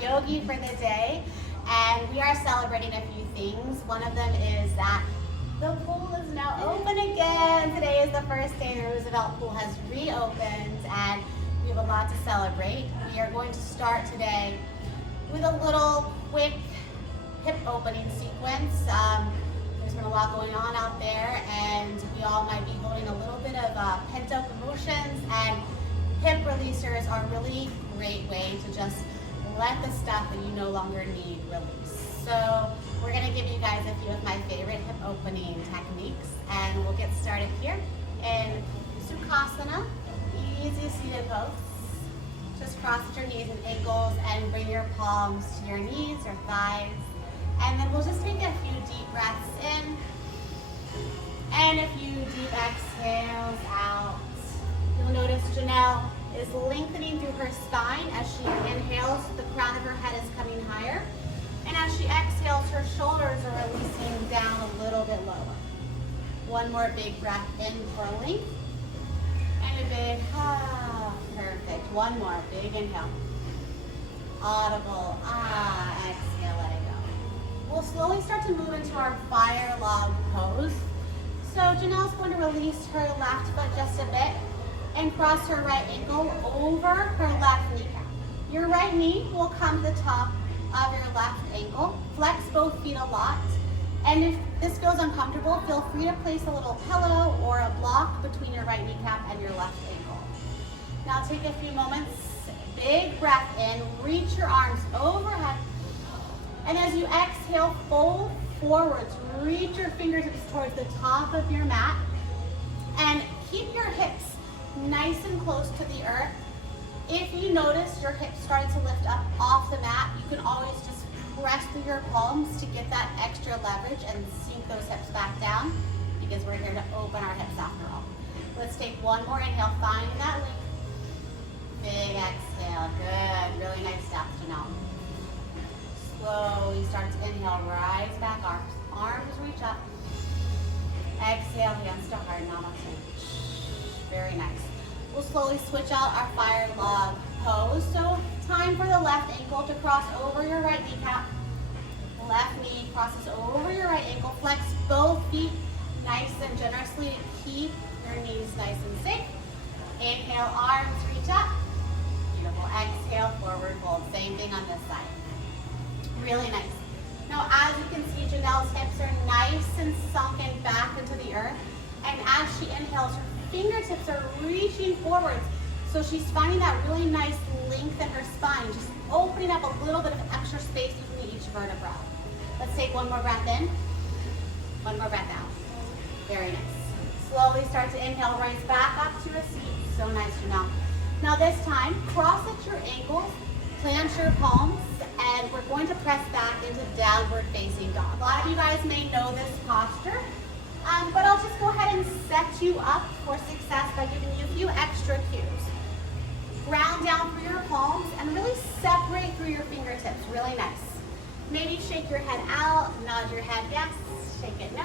yogi for the day, and we are celebrating a few things. One of them is that the pool is now open again. Today is the first day the Roosevelt pool has reopened, and we have a lot to celebrate. We are going to start today with a little quick hip opening sequence. There's been a lot going on out there, and we all might be holding a little bit of pent-up emotions, and hip releasers are a really great way to just let the stuff that you no longer need release. So we're going to give you guys a few of my favorite hip opening techniques, and we'll get started here in Sukhasana, easy seated pose. Just cross your knees and ankles and bring your palms to your knees or thighs. And then we'll just take a few deep breaths in and a few deep exhales out. You'll notice Janelle is lengthening through her spine. As she inhales, the crown of her head is coming higher. And as she exhales, her shoulders are releasing down a little bit lower. One more big breath in for length. And a big, perfect. One more, big inhale. Audible, exhale, let it go. We'll slowly start to move into our fire log pose. So Janelle's going to release her left foot just a bit and cross her right ankle over her left kneecap. Your right knee will come to the top of your left ankle. Flex both feet a lot. And if this feels uncomfortable, feel free to place a little pillow or a block between your right kneecap and your left ankle. Now take a few moments, big breath in, reach your arms overhead. And as you exhale, fold forwards, reach your fingertips towards the top of your mat, and keep your hips nice and close to the earth. If you notice your hips starting to lift up off the mat, you can always just press through your palms to get that extra leverage and sink those hips back down, because we're here to open our hips after all. Let's take one more inhale, find that length. Big exhale, good, really nice stuff, Janelle. Slowly start to inhale, rise back, arms reach up. Exhale, hands to heart, namaste. Very nice. We'll slowly switch out our fire log pose. So time for the left ankle to cross over your right kneecap. Left knee crosses over your right ankle. Flex both feet nice and generously to keep your knees nice and safe. Inhale, arms reach up. Beautiful. Exhale, forward fold. Same thing on this side. Really nice. Now, as you can see, Janelle's hips are nice and sunken back into the earth. And as she inhales, her fingertips are reaching forwards. So she's finding that really nice length in her spine, just opening up a little bit of extra space between each vertebra. Let's take one more breath in. One more breath out. Very nice. Slowly start to inhale, rise back up to a seat. So nice, Janelle. Now this time, cross at your ankles, plant your palms, and we're going to press back into downward facing dog. A lot of you guys may know this posture, but I'll just go ahead and set you up for success by giving you a few extra cues. Ground down through your palms and really separate through your fingertips, really nice. Maybe shake your head out, nod your head yes, shake it no.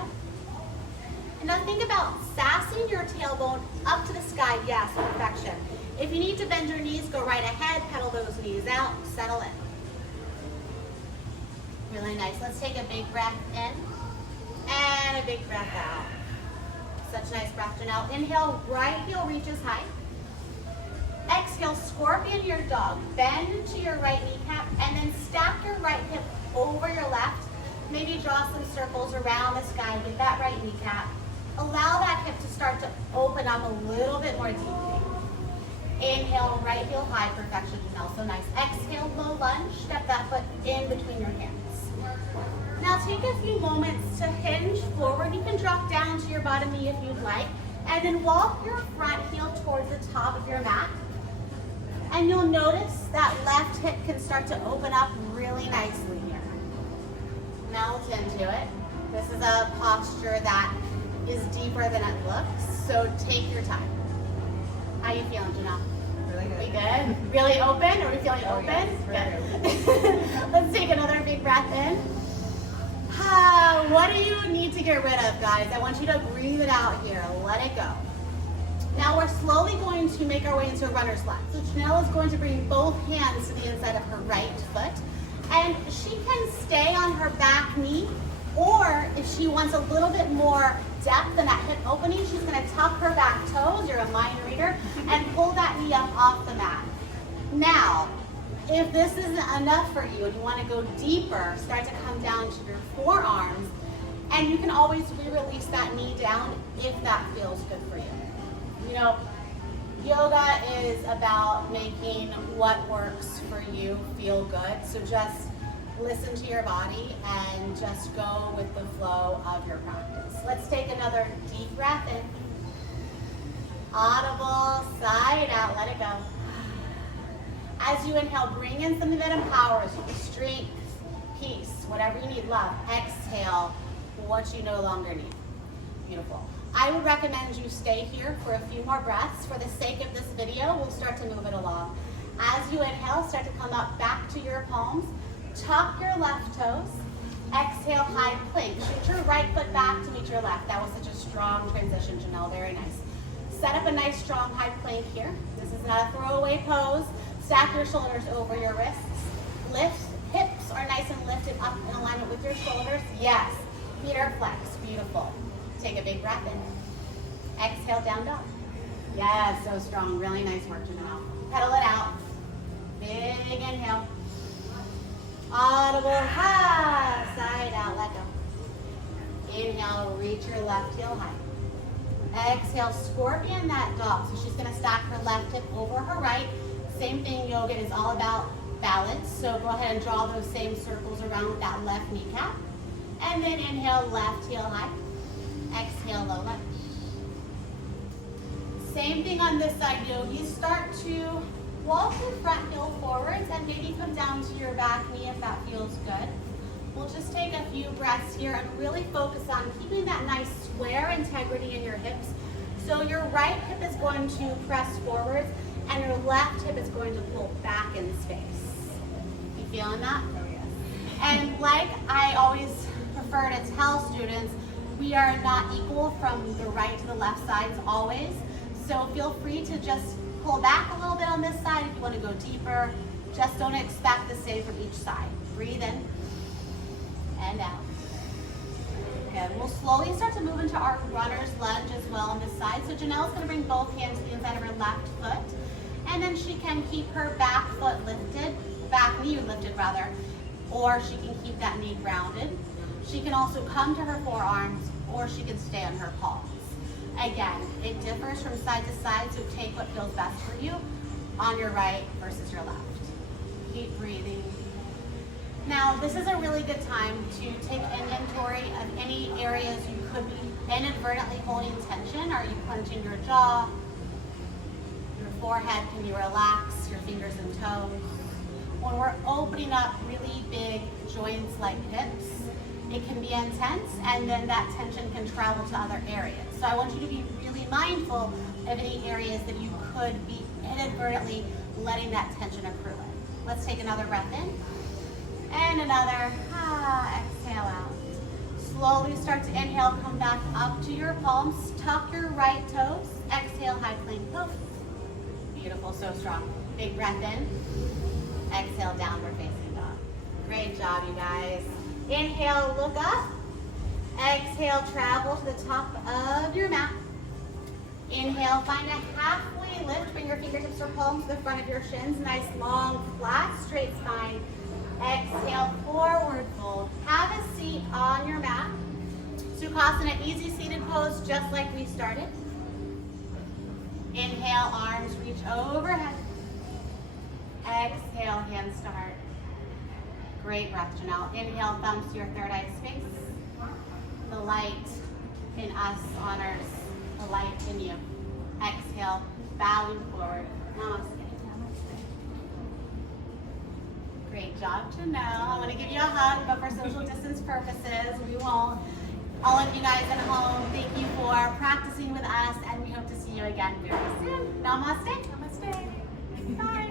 And now think about sassing your tailbone up to the sky, yes, perfection. If you need to bend your knees, go right ahead, pedal those knees out, settle in. Really nice. Let's take a big breath in and a big breath out. Such nice breath, Janelle. Inhale, right heel reaches high. Exhale, scorpion your dog. Bend to your right kneecap and then stack your right hip over your left. Maybe draw some circles around the sky with that right kneecap. Allow that hip to start to open up a little bit more deeply. Inhale, right heel high, perfection, Janelle. So nice. Exhale, low lunge. Step that foot in between your hands. Now take a few moments to hinge forward. You can drop down to your bottom knee if you'd like. And then walk your front heel towards the top of your mat. And you'll notice that left hip can start to open up really nicely here. Melt into it. This is a posture that is deeper than it looks, so take your time. How you feeling, Janelle? Really good. We good? Really open? Are we feeling open? Yes, good. Let's take another big breath in. What do you need to get rid of, guys? I want you to breathe it out here. Let it go. Now we're slowly going to make our way into a runner's lunge. So Janelle is going to bring both hands to the inside of her right foot. back knee, or if she wants a little bit more depth in that hip opening, she's gonna tuck her back toes, you're a mind reader, and pull that knee up off the mat. Now, if this isn't enough for you and you wanna go deeper, start to come down to your forearms, and you can always re-release that knee down if that feels good for you. You know, yoga is about making what works for you feel good, so just listen to your body and just go with the flow of your practice. Let's take another deep breath in. Audible, side out, let it go. As you inhale, bring in something that empowers you, strength, peace, whatever you need, love. Exhale, what you no longer need. Beautiful. I would recommend you stay here for a few more breaths. For the sake of this video, we'll start to move it along. As you inhale, start to come up back to your palms. Tuck your left toes. Exhale, high plank. Shoot your right foot back to meet your left. That was such a strong transition, Janelle. Very nice. Set up a nice, strong, high plank here. This is not a throwaway pose. Stack your shoulders over your wrists. Lift. Hips are nice and lifted up in alignment with your shoulders. Yes. Feet are flexed. Beautiful. Take a big breath in. Exhale, down dog. Yes, so strong. Really nice work, Janelle. Pedal it out. Big inhale. Audible, ha, side out, let go. Inhale, reach your left heel high. Exhale, scorpion that dog. So she's gonna stack her left hip over her right. Same thing, yoga is all about balance. So go ahead and draw those same circles around with that left kneecap. And then inhale, left heel high. Exhale, low left. Same thing on this side, yogis. Start to walk your front heel forwards and maybe come down to your back knee if that feels good. We'll just take a few breaths here and really focus on keeping that nice square integrity in your hips. So your right hip is going to press forwards and your left hip is going to pull back in space. You feeling that? Oh, yes. And like I always prefer to tell students, we are not equal from the right to the left sides always. So feel free to just pull back a little bit on this side if you want to go deeper. Just don't expect the same from each side. Breathe in and out. Good. We'll slowly start to move into our runner's lunge as well on this side. So Janelle's going to bring both hands to the inside of her left foot. And then she can keep her back foot lifted, back knee lifted rather, or she can keep that knee grounded. She can also come to her forearms or she can stay on her palms. Again, it differs from side to side, so take what feels best for you on your right versus your left. Keep breathing. Now, this is a really good time to take inventory of any areas you could be inadvertently holding tension. Are you clenching your jaw? Your forehead, can you relax your fingers and toes? When we're opening up really big joints like hips, it can be intense, and then that tension can travel to other areas. So I want you to be really mindful of any areas that you could be inadvertently letting that tension accrue in. Let's take another breath in, and another, exhale out. Slowly start to inhale, come back up to your palms, tuck your right toes, exhale, high plank pose. Beautiful, so strong. Big breath in, exhale, downward facing dog. Great job, you guys. Inhale, look up. Exhale, travel to the top of your mat. Inhale, find a halfway lift. Bring your fingertips or palms to the front of your shins. Nice, long, flat, straight spine. Exhale, forward fold. Have a seat on your mat. Sukhasana, easy seated pose, just like we started. Inhale, arms reach overhead. Exhale, hands to heart. Great breath, Janelle. Inhale, thumbs to your third eye space. The light in us honors the light in you. Exhale, bowing forward. Namaste. Great job, Janelle. I want to give you a hug, but for social distance purposes, we won't. All of you guys at home, thank you for practicing with us, and we hope to see you again very soon. Namaste. Namaste. Bye.